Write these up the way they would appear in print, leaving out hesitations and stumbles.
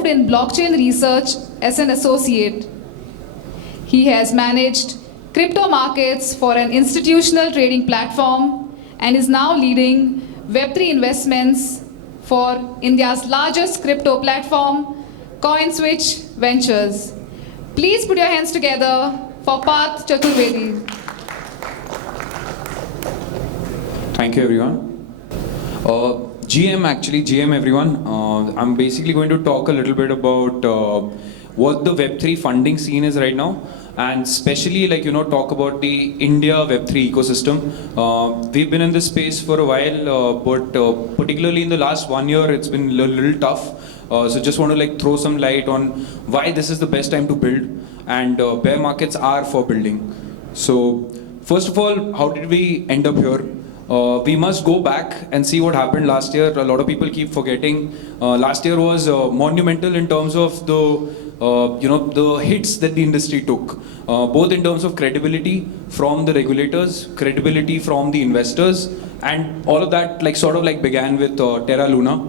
moved in blockchain research as an associate. He has managed crypto markets for an institutional trading platform and is now leading Web3 investments for India's largest crypto platform, Coinswitch Ventures. Please put your hands together for Parth Chaturvedi. Thank you, everyone. GM everyone. I'm basically going to talk a little bit about what the Web3 funding scene is right now, and especially talk about the India Web3 ecosystem. We've been in this space for a while, but particularly in the last 1 year, it's been a little tough. So just want to throw some light on why this is the best time to build, and bear markets are for building. So first of all, how did we end up here? We must go back and see what happened last year. A lot of people keep forgetting. Last year was monumental in terms of the hits that the industry took, both in terms of credibility from the regulators, credibility from the investors, and all of that began with Terra Luna.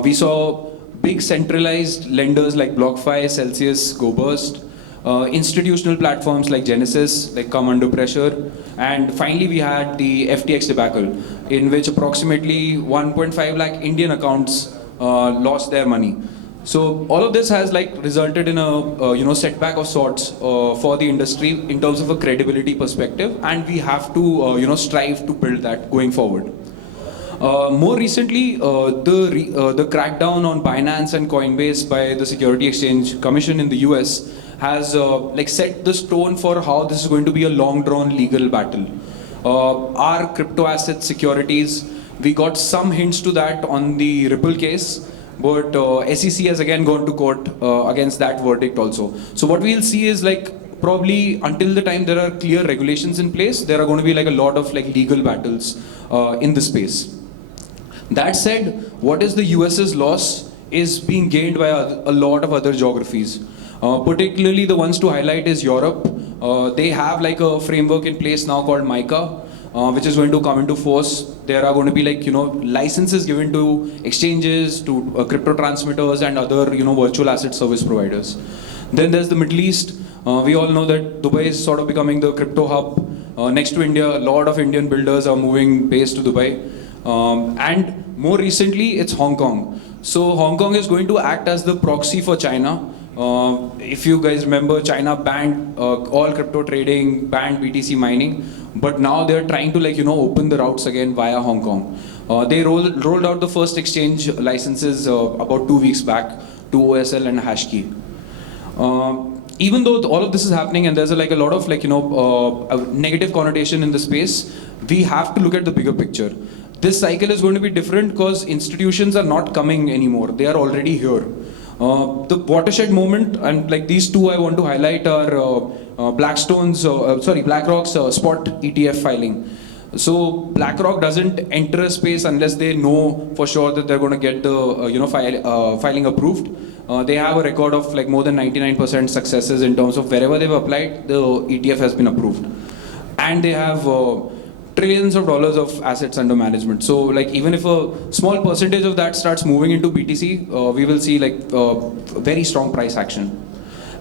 We saw big centralized lenders like BlockFi, Celsius go burst. Institutional platforms like Genesis come under pressure, and finally we had the FTX debacle, in which approximately 1.5 lakh Indian accounts lost their money. So all of this has resulted in a setback of sorts for the industry in terms of a credibility perspective, and we have to strive to build that going forward. More recently, the crackdown on Binance and Coinbase by the Security Exchange Commission in the US has set the stone for how this is going to be a long-drawn legal battle. Our crypto asset securities, we got some hints to that on the Ripple case, but SEC has again gone to court against that verdict also. So what we'll see is probably until the time there are clear regulations in place, there are going to be a lot of legal battles in the space. That said, what is the US's loss is being gained by a lot of other geographies. Particularly the ones to highlight is Europe. They have a framework in place now called MiCA, which is going to come into force. There are going to be licenses given to exchanges, to crypto transmitters and other virtual asset service providers. Then there's the Middle East. We all know that Dubai is sort of becoming the crypto hub. Next to India, a lot of Indian builders are moving base to Dubai. And more recently, it's Hong Kong. So Hong Kong is going to act as the proxy for China. If you guys remember, China banned all crypto trading, banned BTC mining, but now they're trying to open the routes again via Hong Kong. They rolled out the first exchange licenses about 2 weeks back to OSL and Hashkey. Even though all of this is happening and there's a lot of a negative connotation in the space, we have to look at the bigger picture. This cycle is going to be different because institutions are not coming anymore. They are already here. The watershed moment, and these two I want to highlight, are BlackRock's spot ETF filing. So BlackRock doesn't enter a space unless they know for sure that they're going to get the filing approved. They have a record of more than 99% successes in terms of wherever they've applied, the ETF has been approved, and they have trillions of dollars of assets under management. So even if a small percentage of that starts moving into BTC, we will see very strong price action.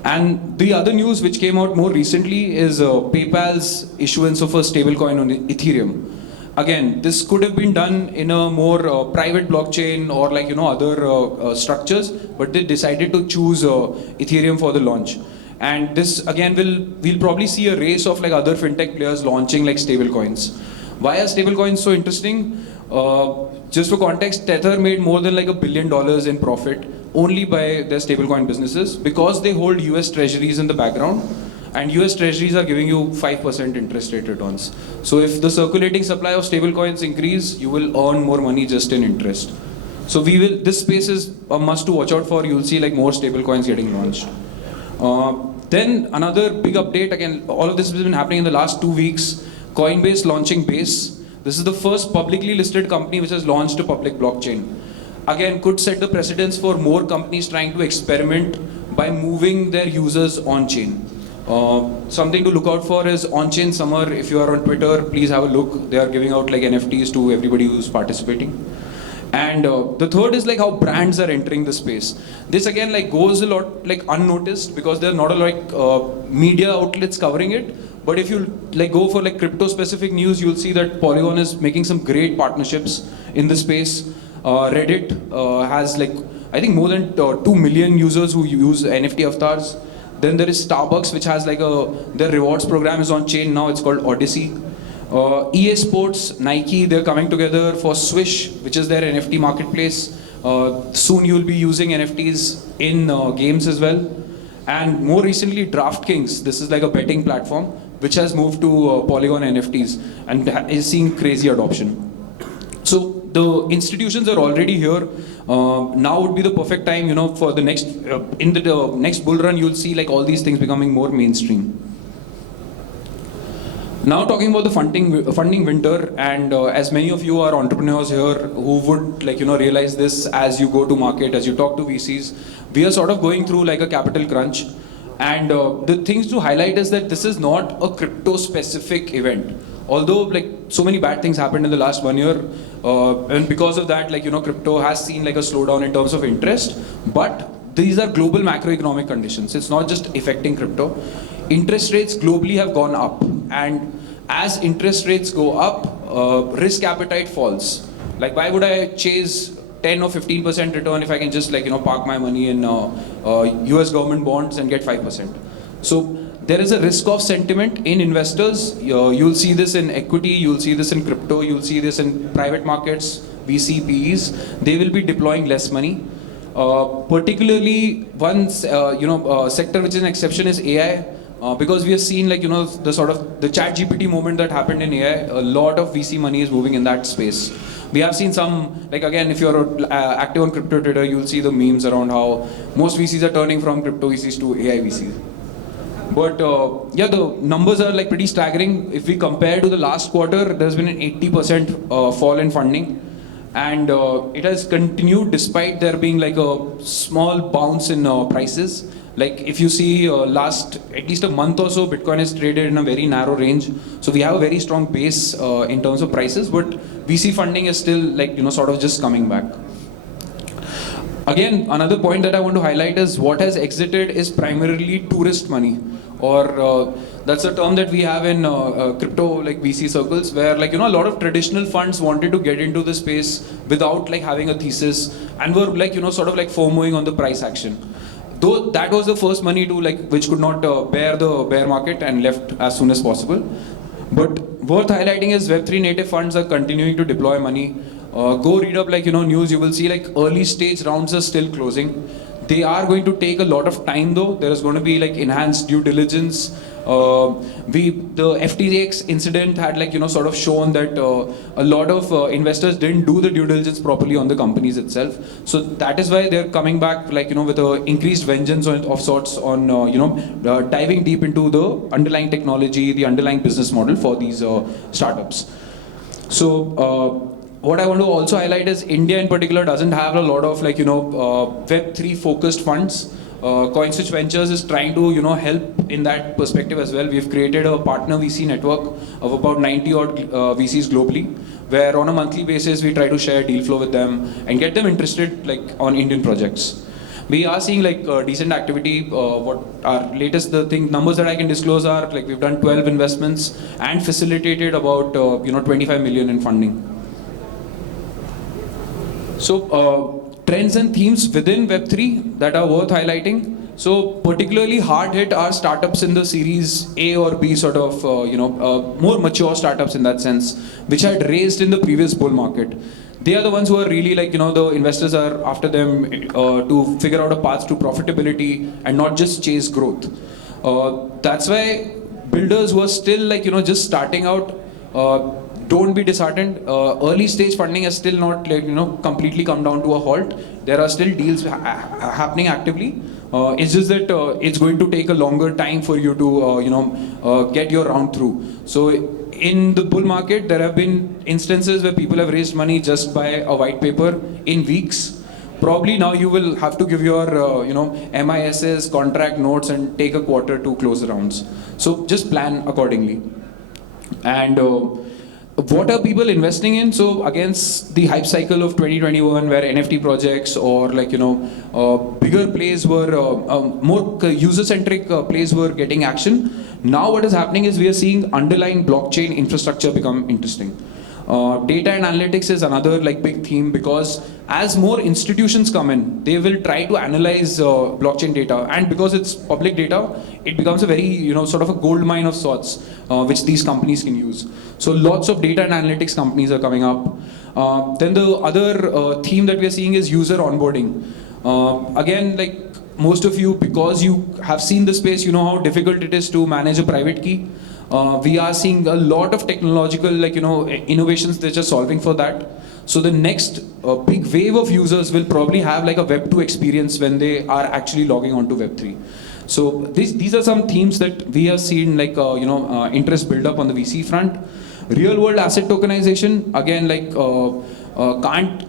And the other news which came out more recently is PayPal's issuance of a stablecoin on Ethereum. Again, this could have been done in a more private blockchain or other structures, but they decided to choose Ethereum for the launch. And this again we'll probably see a race of other fintech players launching stablecoins. Why are stablecoins so interesting? Just for context, Tether made more than $1 billion in profit only by their stablecoin businesses because they hold US treasuries in the background, and US treasuries are giving you 5% interest rate returns. So if the circulating supply of stablecoins increase, you will earn more money just in interest. So this space is a must to watch out for. You'll see more stablecoins getting launched. Then another big update, again, all of this has been happening in the last 2 weeks. Coinbase launching Base. This is the first publicly listed company which has launched a public blockchain. Again, could set the precedence for more companies trying to experiment by moving their users on-chain. Something to look out for is on-chain summer. If you are on Twitter, please have a look. They are giving out NFTs to everybody who's participating. And the third is like how brands are entering the space. This again like goes a lot like unnoticed because there are not a lot media outlets covering it. But if you like go for like crypto specific news, you'll see that Polygon is making some great partnerships in the space. Reddit has like I think more than 2 million users who use NFT avatars. Then there is Starbucks, which has like their rewards program is on chain now. It's called Odyssey. EA Sports, Nike, they're coming together for Swish, which is their NFT marketplace. Soon you'll be using NFTs in games as well. And more recently, DraftKings, this is like a betting platform, which has moved to Polygon NFTs and is seeing crazy adoption. So the institutions are already here. Now would be the perfect time, for the next, in the next bull run, you'll see like all these things becoming more mainstream. Now talking about the funding winter, and as many of you are entrepreneurs here who would realize this as you go to market, as you talk to VCs, we are sort of going through like a capital crunch. And the things to highlight is that this is not a crypto specific event. Although like so many bad things happened in the last 1 year, and because of that, crypto has seen like a slowdown in terms of interest. But these are global macroeconomic conditions. It's not just affecting crypto. Interest rates globally have gone up, and as interest rates go up, risk appetite falls. Like, why would I chase 10 or 15% return if I can just park my money in US government bonds and get 5%? So there is a risk of sentiment in investors. You'll see this in equity, you'll see this in crypto, you'll see this in private markets, VC, PEs. They will be deploying less money. Particularly one sector which is an exception is AI. Because we have seen the sort of the chat GPT moment that happened in AI, a lot of VC money is moving in that space. We have seen some, again, if you're active on crypto Twitter, you'll see the memes around how most VCs are turning from crypto VCs to AI VCs. But yeah, the numbers are pretty staggering. If we compare to the last quarter, there's been an 80% fall in funding. And it has continued despite there being a small bounce in prices. Like if you see last at least a month or so, Bitcoin is traded in a very narrow range. So we have a very strong base in terms of prices, but VC funding is still sort of just coming back. Again, another point that I want to highlight is what has exited is primarily tourist money, or that's a term that we have in crypto VC circles, where a lot of traditional funds wanted to get into the space without having a thesis and were sort of FOMOing on the price action. Though that was the first money to which could not bear the bear market and left as soon as possible. But worth highlighting is Web3 native funds are continuing to deploy money. Go read up news, you will see early stage rounds are still closing. They are going to take a lot of time though. There is going to be enhanced due diligence. The FTX incident had sort of shown that a lot of investors didn't do the due diligence properly on the companies itself. So that is why they're coming back with a increased vengeance of sorts on diving deep into the underlying technology, the underlying business model for these startups. So what I want to also highlight is India in particular doesn't have a lot of Web3 focused funds. Coinswitch Ventures is trying to help in that perspective as well. We've created a partner VC network of about 90 odd VCs globally, where on a monthly basis we try to share deal flow with them and get them interested on Indian projects. We are seeing decent activity. What our latest numbers that I can disclose are we've done 12 investments and facilitated about 25 million in funding. So trends and themes within Web3 that are worth highlighting. So particularly hard hit are startups in the series A or B sort of, more mature startups in that sense, which had raised in the previous bull market. They are the ones who are really the investors are after them to figure out a path to profitability and not just chase growth. That's why builders who are still just starting out, don't be disheartened. Early stage funding has still not completely come down to a halt. There are still deals happening actively. It's just that it's going to take a longer time for you to get your round through. So in the bull market, there have been instances where people have raised money just by a white paper in weeks. Probably now you will have to give your MISs, contract notes, and take a quarter to close the rounds. So just plan accordingly. And what are people investing in? So against the hype cycle of 2021, where NFT projects or bigger plays were more user-centric plays were getting action. Now what is happening is we are seeing underlying blockchain infrastructure become interesting. Data and analytics is another big theme, because as more institutions come in, they will try to analyze blockchain data, and because it's public data, it becomes a very sort of a gold mine of sorts, which these companies can use. So lots of data and analytics companies are coming up. Then the other theme that we are seeing is user onboarding. Again, most of you, because you have seen the space, you know how difficult it is to manage a private key. We are seeing a lot of technological innovations that are solving for that. So the next big wave of users will probably have a Web2 experience when they are actually logging onto Web3. So these are some themes that we have seen interest build up on the VC front. Real world asset tokenization, again, can't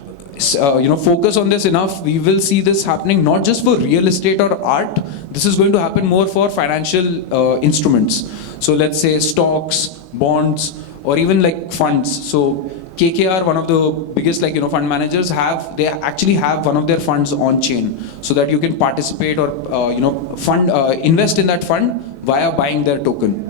focus on this enough. We will see this happening not just for real estate or art. This is going to happen more for financial instruments. So let's say stocks, bonds, or even funds. So KKR, one of the biggest fund managers, they actually have one of their funds on chain, so that you can participate or invest in that fund via buying their token.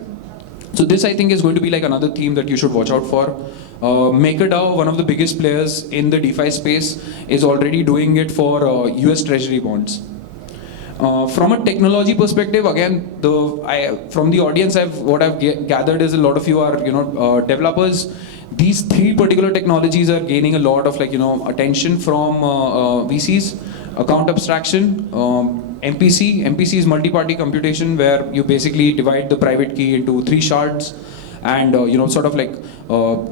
So this, I think, is going to be another theme that you should watch out for. MakerDAO, one of the biggest players in the DeFi space, is already doing it for US Treasury bonds. From a technology perspective, again, from the audience, what I've gathered is a lot of you are developers. These three particular technologies are gaining a lot of attention from VCs. Account abstraction, MPC. MPC is multi-party computation, where you basically divide the private key into 3 shards and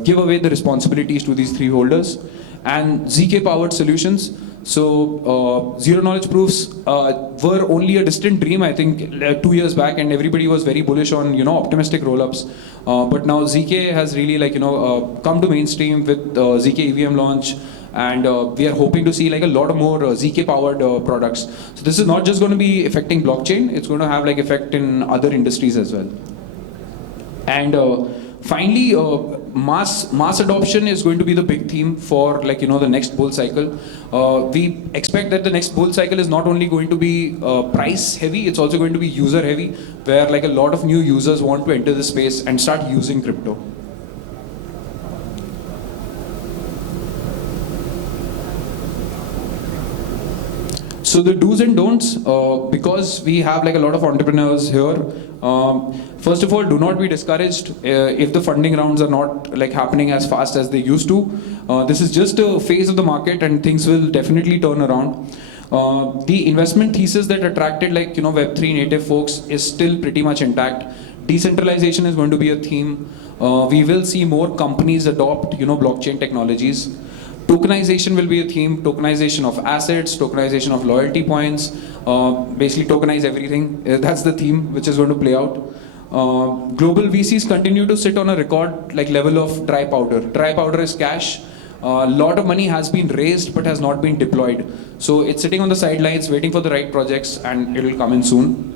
give away the responsibilities to these 3 holders. And ZK powered solutions. So zero knowledge proofs were only a distant dream, I think, 2 years back, and everybody was very bullish on optimistic rollups. But now ZK has really come to mainstream with ZK EVM launch. And we are hoping to see a lot of more ZK powered products. So this is not just going to be affecting blockchain, it's going to have effect in other industries as well. And finally, mass adoption is going to be the big theme for the next bull cycle. We expect that the next bull cycle is not only going to be price heavy, it's also going to be user heavy, where a lot of new users want to enter the space and start using crypto. So the do's and don'ts, because we have a lot of entrepreneurs here. First of all, do not be discouraged if the funding rounds are not happening as fast as they used to. This is just a phase of the market, and things will definitely turn around. The investment thesis that attracted Web3 native folks is still pretty much intact. Decentralization is going to be a theme. We will see more companies adopt blockchain technologies. Tokenization will be a theme. Tokenization of assets, tokenization of loyalty points, basically tokenize everything. That's the theme which is going to play out. Global VCs continue to sit on a record level of dry powder. Dry powder is cash. A lot of money has been raised but has not been deployed. So it's sitting on the sidelines waiting for the right projects, and it will come in soon.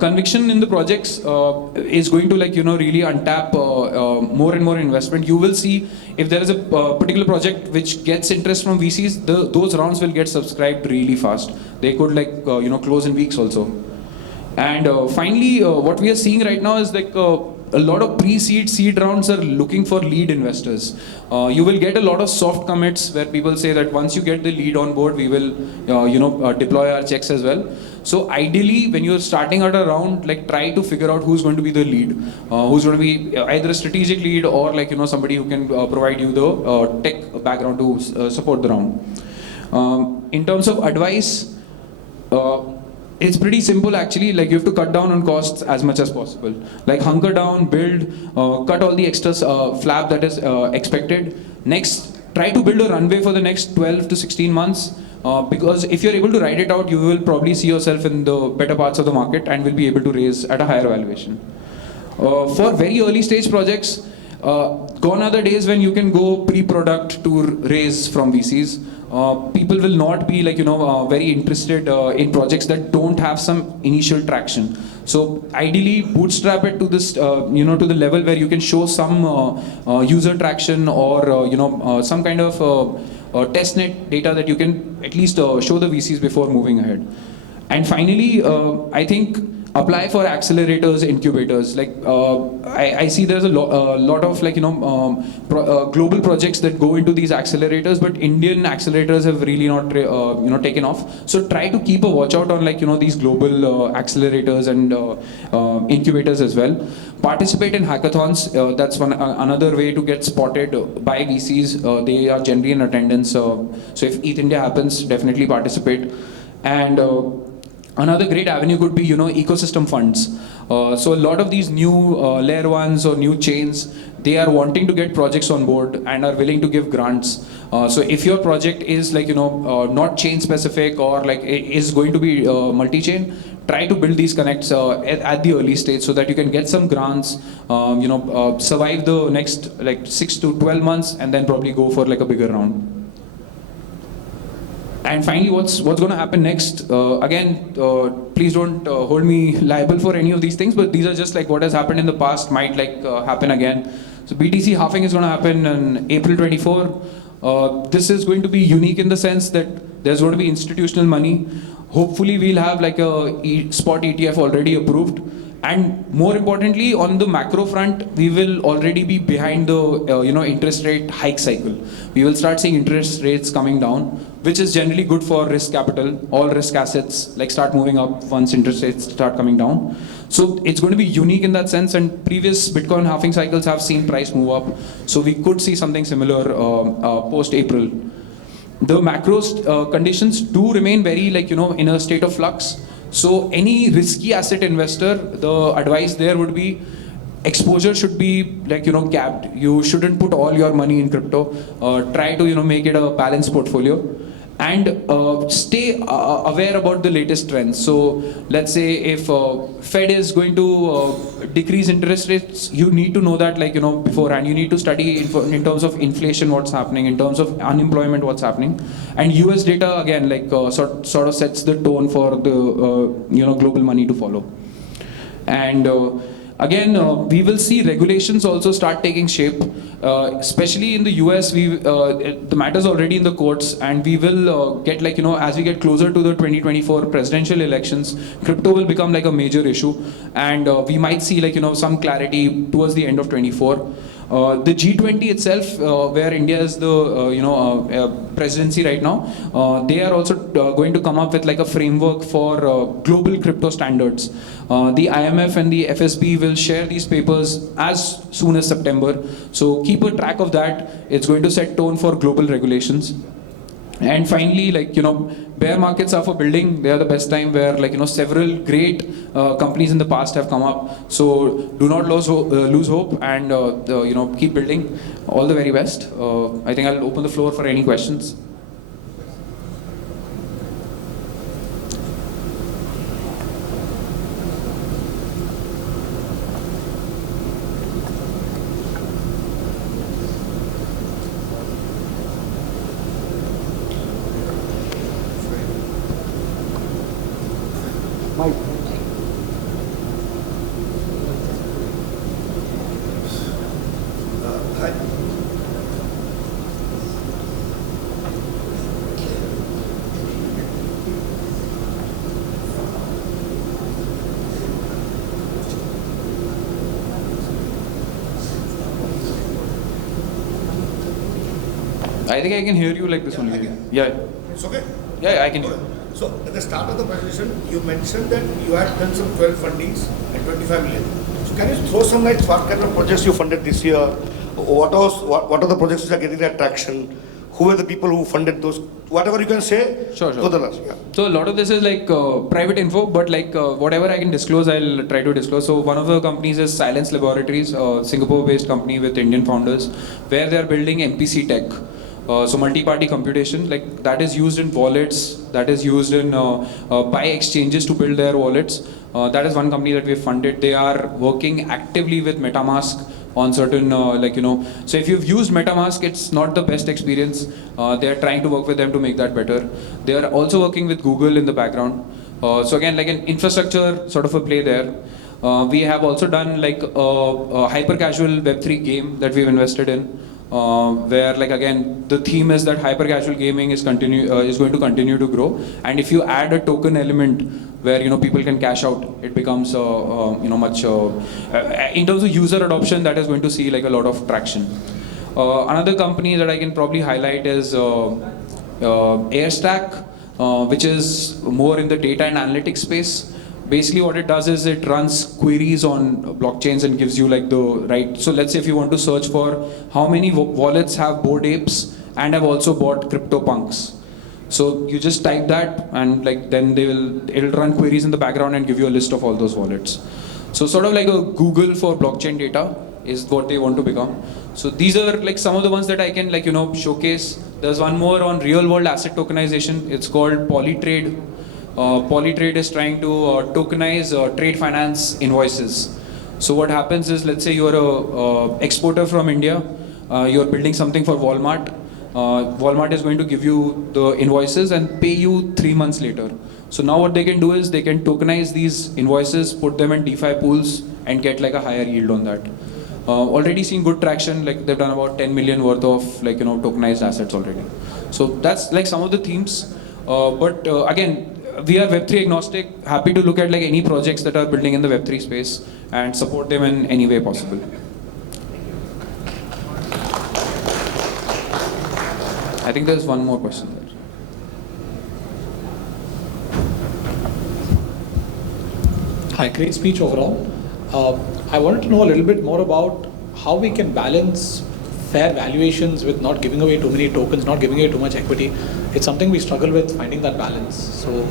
Conviction in the projects is going to really untap more and more investment. You will see if there is a particular project which gets interest from VCs, those rounds will get subscribed really fast. They could close in weeks also. And finally, what we are seeing right now is a lot of pre-seed, seed rounds are looking for lead investors. You will get a lot of soft commits where people say that once you get the lead on board, we will deploy our checks as well. So ideally, when you're starting out a round, try to figure out who's going to be the lead, who's going to be either a strategic lead or somebody who can provide you the tech background to support the round. In terms of advice, it's pretty simple actually. You have to cut down on costs as much as possible. Hunker down, build, cut all the extra flap that is expected. Next, try to build a runway for the next 12 to 16 months. Because if you're able to ride it out, you will probably see yourself in the better parts of the market and will be able to raise at a higher valuation. For very early stage projects, gone are the days when you can go pre-product to raise from VCs. people will not be very interested in projects that don't have some initial traction. So ideally, bootstrap it to this, to the level where you can show some user traction or some kind of testnet data that you can at least show the VCs before moving ahead. And finally, I think apply for accelerators, incubators. I see there's a lot of global projects that go into these accelerators, but Indian accelerators have really not taken off. So try to keep a watch out on these global accelerators and incubators as well. Participate in hackathons. That's another way to get spotted by VCs. They are generally in attendance. So if ETH India happens, definitely participate. And another great avenue could be, ecosystem funds. So a lot of these new layer ones or new chains, they are wanting to get projects on board and are willing to give grants. So if your project is not chain specific or is going to be multi-chain, try to build these connects at the early stage so that you can get some grants, survive the next 6 to 12 months and then probably go for a bigger round. And finally, what's going to happen next? Again, please don't hold me liable for any of these things, but these are just what has happened in the past might happen again. So BTC halving is going to happen in April 24. This is going to be unique in the sense that there's going to be institutional money. Hopefully, we'll have a spot ETF already approved. And more importantly, on the macro front, we will already be behind the interest rate hike cycle. We will start seeing interest rates coming down, which is generally good for risk capital. All risk assets start moving up once interest rates start coming down. So it's going to be unique in that sense. And previous Bitcoin halving cycles have seen price move up. So we could see something similar post-April. The macro conditions do remain very in a state of flux. So any risky asset investor, the advice there would be exposure should be capped. You shouldn't put all your money in crypto. Try to make it a balanced portfolio. And stay aware about the latest trends. So let's say if Fed is going to decrease interest rates, you need to know that beforehand. You need to study in terms of inflation what's happening, in terms of unemployment what's happening. And US data again sort of sets the tone for the global money to follow. And again, we will see regulations also start taking shape, especially in the US. The matter's already in the courts, and we will get as we get closer to the 2024 presidential elections, crypto will become a major issue, and we might see some clarity towards the end of 24. The G20 itself, where India is the presidency right now, they are also going to come up with a framework for global crypto standards. The IMF and the FSB will share these papers as soon as September. So keep a track of that. It's going to set tone for global regulations. And finally, bear markets are for building. They are the best time where, several great companies in the past have come up. So do not lose hope and, keep building. All the very best. I think I'll open the floor for any questions. Mike. Hi. I think I can hear you like this only. Yeah. It's okay? Yeah, I can hear. Okay. So at the start of the presentation, you mentioned that you had done some 12 fundings and 25 million. So can you throw some light what kind of projects you funded this year? What are the projects that are getting that traction? Who are the people who funded those? Whatever you can say. Sure. To the last. Yeah. So a lot of this is private info, but whatever I can disclose, I'll try to disclose. So one of the companies is Silence Laboratories, a Singapore-based company with Indian founders, where they are building MPC tech. So multi-party computation, that is used in wallets, that is used in by exchanges to build their wallets. That is one company that we have funded. They are working actively with MetaMask on certain so if you've used MetaMask, it's not the best experience. They are trying to work with them to make that better. They are also working with Google in the background. So again, like an infrastructure sort of a play there. We have also done like a hyper casual Web3 game that we've invested in, where like again the theme is that hyper casual gaming is going to continue to grow, and if you add a token element where people can cash out, it becomes much in terms of user adoption, that is going to see like a lot of traction. Another company that I can probably highlight is Airstack, which is more in the data and analytics space. Basically what it does is it runs queries on blockchains and gives you like the right. So let's say if you want to search for how many wallets have Bored Apes and have also bought CryptoPunks. So you just type that and like then it'll run queries in the background and give you a list of all those wallets. So sort of like a Google for blockchain data is what they want to become. So these are like some of the ones that I can showcase. There's one more on real world asset tokenization. It's called Polytrade. Polytrade is trying to tokenize trade finance invoices. So what happens is, let's say you're a exporter from India, you're building something for Walmart. Walmart is going to give you the invoices and pay you 3 months later. So now what they can do is they can tokenize these invoices, put them in DeFi pools and get like a higher yield on that. Already seen good traction, like they've done about 10 million worth of tokenized assets already. So that's like some of the themes. But again, we are Web3 agnostic, happy to look at like any projects that are building in the Web3 space and support them in any way possible. I think there's one more question there. Hi, great speech overall. I wanted to know a little bit more about how we can balance fair valuations with not giving away too many tokens, not giving away too much equity. It's something we struggle with, finding that balance. So,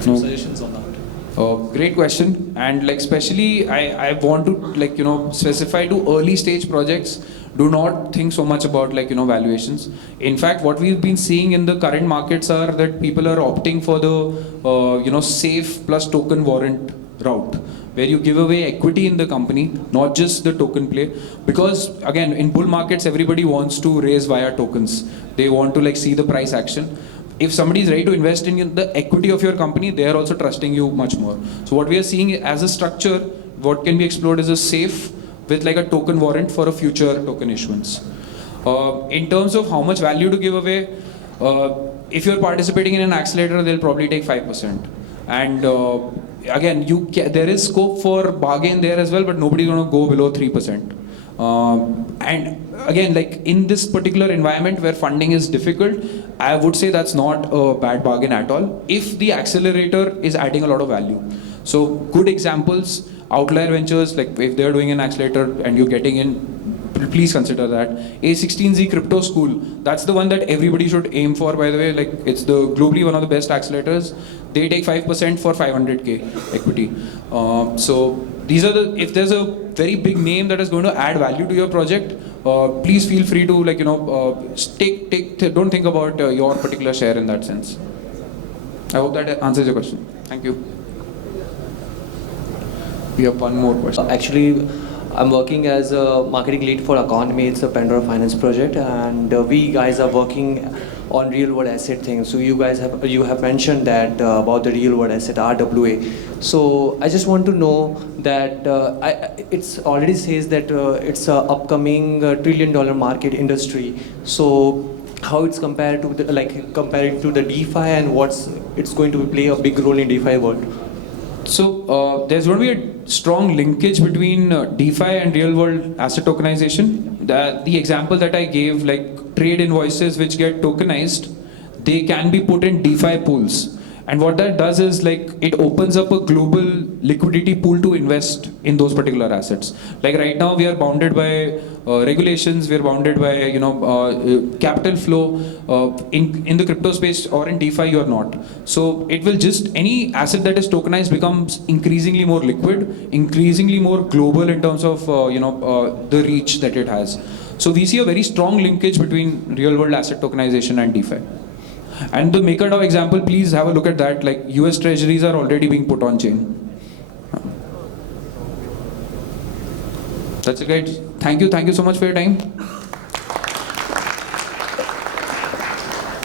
some suggestions on that. Great question, and like especially I want to specify to early stage projects. Do not think so much about valuations. In fact, what we've been seeing in the current markets are that people are opting for the safe plus token warrant route, where you give away equity in the company, not just the token play. Because again, in bull markets, everybody wants to raise via tokens. They want to see the price action. If somebody is ready to invest in the equity of your company, they are also trusting you much more. So what we are seeing as a structure, what can be explored is a safe with a token warrant for a future token issuance. In terms of how much value to give away, if you're participating in an accelerator, they'll probably take 5%. And again, there is scope for bargain there as well, but nobody's going to go below 3%. And again, in this particular environment where funding is difficult, I would say that's not a bad bargain at all, if the accelerator is adding a lot of value. So good examples, Outlier Ventures, if they're doing an accelerator and you're getting in, please consider that. A16Z Crypto School, that's the one that everybody should aim for, by the way. It's globally one of the best accelerators. They take 5% for 500k equity. So these are if there's a very big name that is going to add value to your project, please feel free to don't think about your particular share in that sense. I hope that answers your question. Thank you. We have one more question. Actually, I'm working as a marketing lead for Economy. It's a Pandora Finance project, and we guys are working on real world asset things. So you have mentioned that about the real world asset RWA. So I just want to know that it's already says that it's a upcoming $1 trillion market industry. So how it's compared to comparing to the DeFi, and it's going to play a big role in DeFi world? So there's going to be a strong linkage between DeFi and real world asset tokenization. The example that I gave, trade invoices which get tokenized, they can be put in DeFi pools. And what that does is it opens up a global liquidity pool to invest in those particular assets. Right now we are bounded by regulations, we are bounded by capital flow. In the crypto space or in DeFi you are not. So it will any asset that is tokenized becomes increasingly more liquid, increasingly more global in terms of the reach that it has. So we see a very strong linkage between real world asset tokenization and DeFi. And the MakerDAO example, please have a look at that. US treasuries are already being put on chain. That's it, guys. Thank you so much for your time.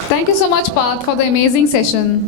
Thank you so much, Parth, for the amazing session.